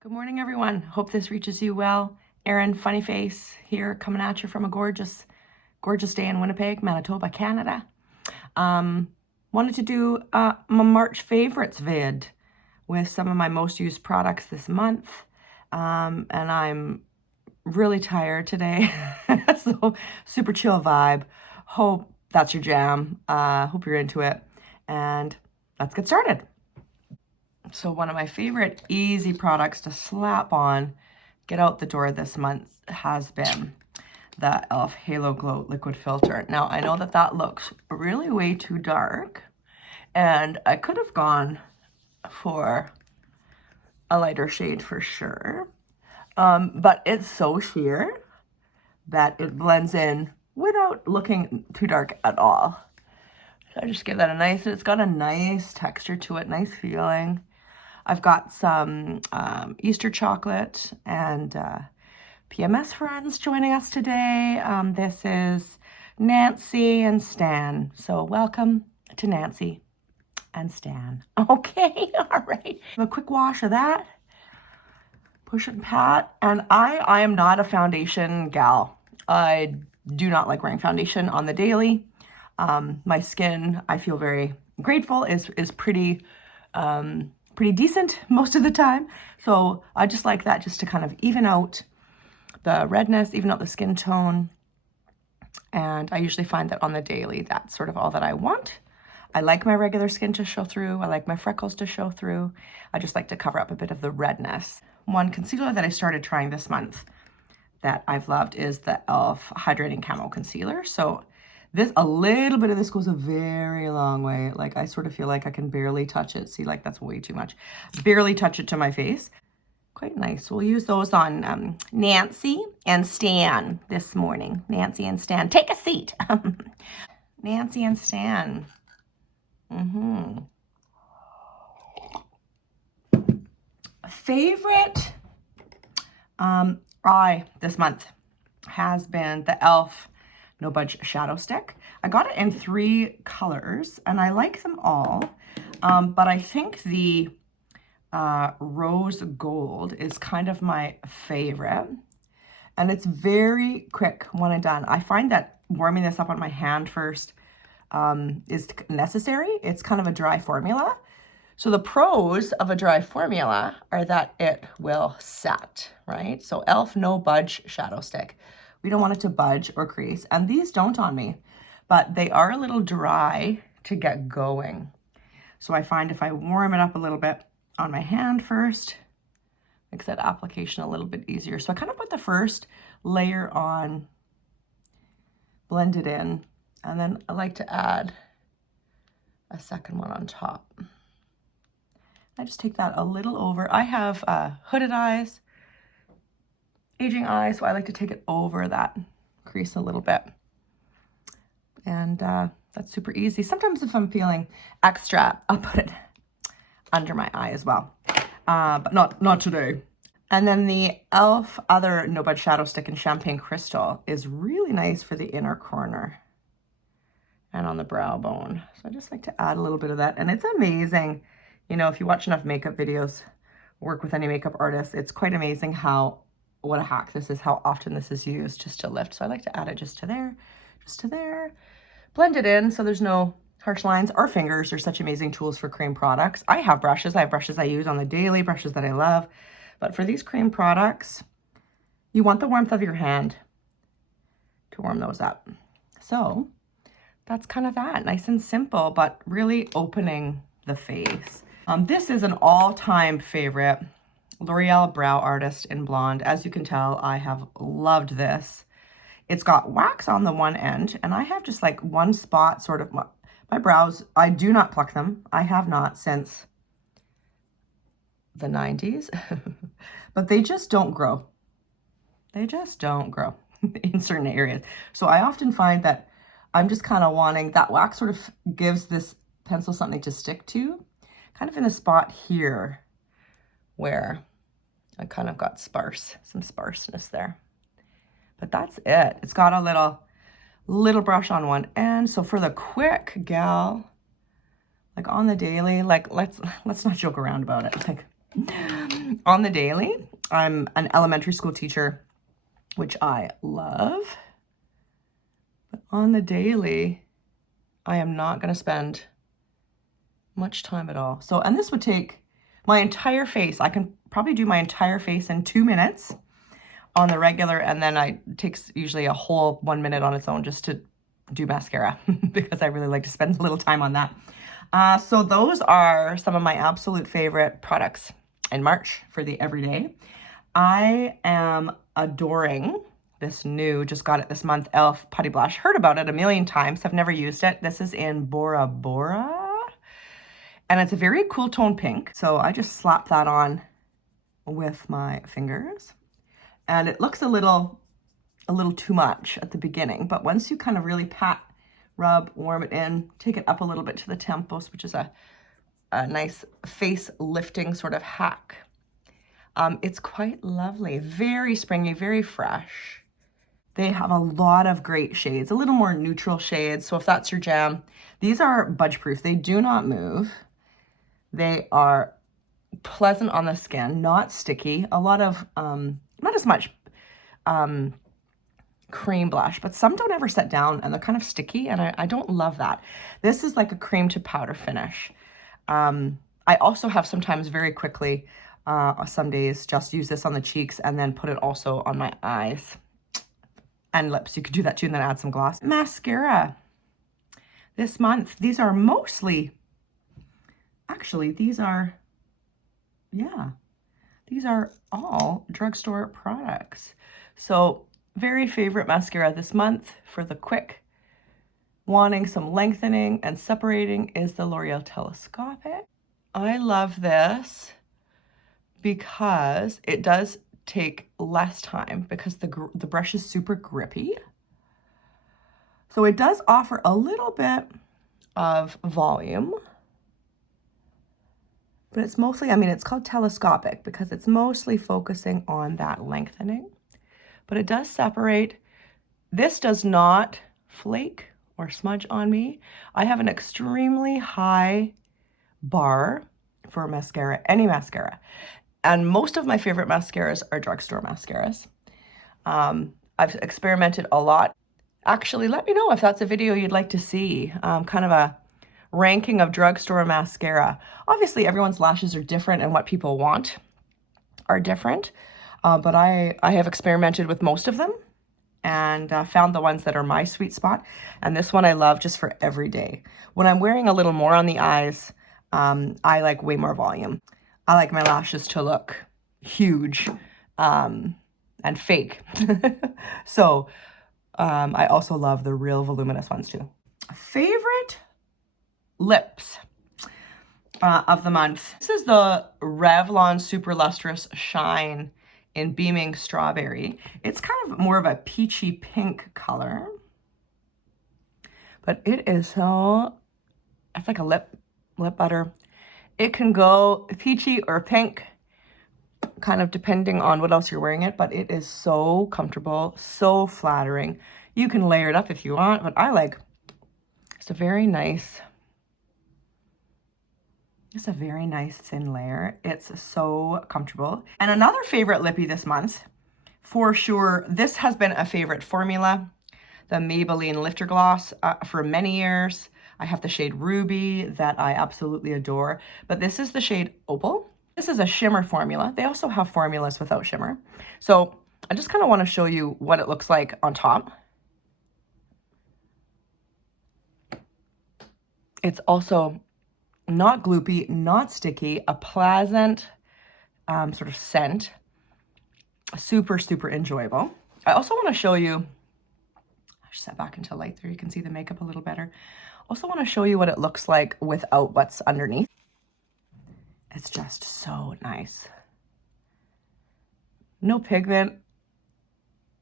Good morning, everyone. Hope this reaches you well. Erin, funny face here, coming at you from a gorgeous day in Winnipeg, Manitoba, Canada. Wanted to do my March favorites vid with some of my most used products this month. And I'm really tired today, so super chill vibe. Hope that's your jam. Hope you're into it. And let's get started. So one of my favorite easy products to slap on, get out the door this month has been the e.l.f. Halo Glow Liquid Filter. Now, I know that that looks really way too dark, and I could have gone for a lighter shade for sure, but it's so sheer that it blends in without looking too dark at all. So I just give that a nice, it's got a nice texture to it, nice feeling. I've got some Easter chocolate and PMS friends joining us today. This is Nancy and Stan. So welcome to Nancy and Stan. Okay, all right. A quick wash of that. Push and pat. And I am not a foundation gal. I do not like wearing foundation on the daily. My skin, I feel very grateful, is pretty decent most of the time. So I just like that just to kind of even out the redness, even out the skin tone. And I usually find that on the daily, that's sort of all that I want. I like my regular skin to show through. I like my freckles to show through. I just like to cover up a bit of the redness. One concealer that I started trying this month that I've loved is the e.l.f. Hydrating Camo Concealer. So a little bit of this goes a very long way. Like, I sort of feel like I can barely touch it. See, like, that's way too much. Barely touch it to my face. Quite nice. We'll use those on Nancy and Stan this morning. Nancy and Stan, take a seat. Nancy and Stan. Favorite eye this month has been the e.l.f. No Budge Shadow Stick. I got it in 3 colors, and I like them all, but I think the rose gold is kind of my favorite, and it's very quick when I'm done. I find that warming this up on my hand first is necessary. It's kind of a dry formula. So the pros of a dry formula are that it will set, right? So e.l.f. No Budge Shadow Stick. We don't want it to budge or crease, and these don't on me, but they are a little dry to get going. So I find if I warm it up a little bit on my hand first, makes that application a little bit easier. So I kind of put the first layer on, blend it in, and then I like to add a second one on top. I just take that a little over. I have hooded eyes, aging eyes, so I like to take it over that crease a little bit. And that's super easy. Sometimes if I'm feeling extra, I'll put it under my eye as well, but not today. And then the e.l.f. other No Budge Shadow Stick in Champagne Crystal is really nice for the inner corner and on the brow bone. So I just like to add a little bit of that, and it's amazing. You know, if you watch enough makeup videos, work with any makeup artists, it's quite amazing what a hack this is, how often this is used just to lift. So I like to add it just to there, blend it in so there's no harsh lines. Our fingers are such amazing tools for cream products. I have brushes I use on the daily, brushes that I love, but for these cream products, you want the warmth of your hand to warm those up. So that's kind of that, nice and simple, but really opening the face. This is an all-time favorite, L'Oreal Brow Artist in Blonde. As you can tell, I have loved this. It's got wax on the one end, and I have just like one spot sort of, my brows, I do not pluck them. I have not since the 90s, but they just don't grow. They just don't grow in certain areas. So I often find that I'm just kind of wanting, that wax sort of gives this pencil something to stick to, kind of in the spot here where I kind of got some sparseness there. But that's it. It's got a little brush on one end. So for the quick gal, like on the daily, like let's not joke around about it. Like On the daily, I'm an elementary school teacher, which I love. But on the daily, I am not going to spend much time at all. So, and this would take my entire face. I can probably do my entire face in 2 minutes on the regular, and then it takes usually a whole 1 minute on its own just to do mascara because I really like to spend a little time on that. So those are some of my absolute favorite products in March for the everyday. I am adoring this new, just got it this month, e.l.f. Putty Blush. Heard about it a million times, have never used it. This is in Bora Bora, and it's a very cool tone pink. So I just slap that on with my fingers, and it looks a little too much at the beginning, but once you kind of really pat, rub, warm it in, take it up a little bit to the temples, which is a nice face lifting sort of hack. It's quite lovely, very springy, very fresh. They have a lot of great shades, a little more neutral shades. So if that's your jam, these are budge proof. They do not move. They are pleasant on the skin, not sticky. A lot of, not as much cream blush, but some don't ever set down and they're kind of sticky, and I don't love that. This is like a cream to powder finish. I also have sometimes very quickly, some days, just use this on the cheeks and then put it also on my eyes and lips. You could do that too, and then add some gloss. Mascara this month. These are mostly, actually, these are all drugstore products. So very favorite mascara this month for the quick, wanting some lengthening and separating is the L'Oreal Telescopic. I love this because it does take less time because the brush is super grippy. So it does offer a little bit of volume, but it's mostly, I mean, it's called telescopic because it's mostly focusing on that lengthening, but it does separate. This does not flake or smudge on me. I have an extremely high bar for mascara, any mascara. And most of my favorite mascaras are drugstore mascaras. I've experimented a lot. Actually, let me know if that's a video you'd like to see, kind of a ranking of drugstore mascara. Obviously, everyone's lashes are different and what people want are different, but I have experimented with most of them and found the ones that are my sweet spot. And this one I love just for every day. When I'm wearing a little more on the eyes, I like way more volume. I like my lashes to look huge and fake. So I also love the real voluminous ones too. Favorite lips of the month. This is the Revlon Super Lustrous Shine in Beaming Strawberry. It's kind of more of a peachy pink color, but it is so, it's like a lip butter. It can go peachy or pink, kind of depending on what else you're wearing it, but it is so comfortable, so flattering. You can layer it up if you want, but I like, it's a very nice thin layer. It's so comfortable. And another favorite lippy this month, for sure, this has been a favorite formula, the Maybelline Lifter Gloss for many years. I have the shade Ruby that I absolutely adore, but this is the shade Opal. This is a shimmer formula. They also have formulas without shimmer. So I just kind of want to show you what it looks like on top. It's also not gloopy, not sticky, a pleasant sort of scent. Super, super enjoyable. I also want to show you, I should set back into light there, you can see the makeup a little better. Also want to show you what it looks like without what's underneath. It's just so nice. No pigment,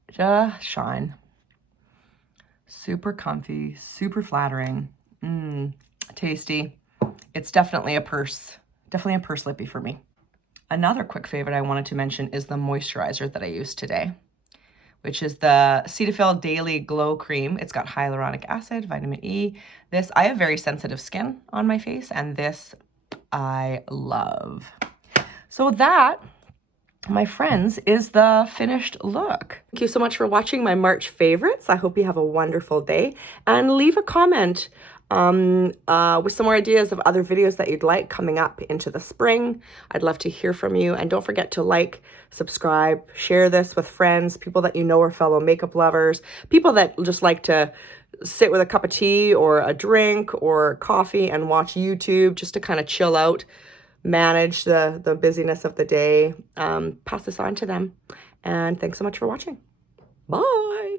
just shine. Super comfy, super flattering, tasty. It's definitely a purse lippy for me. Another quick favorite I wanted to mention is the moisturizer that I used today, which is the Cetaphil Daily Glow Cream. It's got hyaluronic acid, vitamin E. This, I have very sensitive skin on my face, and this I love. So that my friends, is the finished look. Thank you so much for watching my March favorites. I hope you have a wonderful day, and leave a comment with some more ideas of other videos that you'd like coming up into the spring. I'd love to hear from you, and don't forget to like, subscribe, share this with friends, people that you know are fellow makeup lovers, people that just like to sit with a cup of tea or a drink or coffee and watch YouTube just to kind of chill out, manage the busyness of the day. Pass this on to them. And thanks so much for watching. Bye.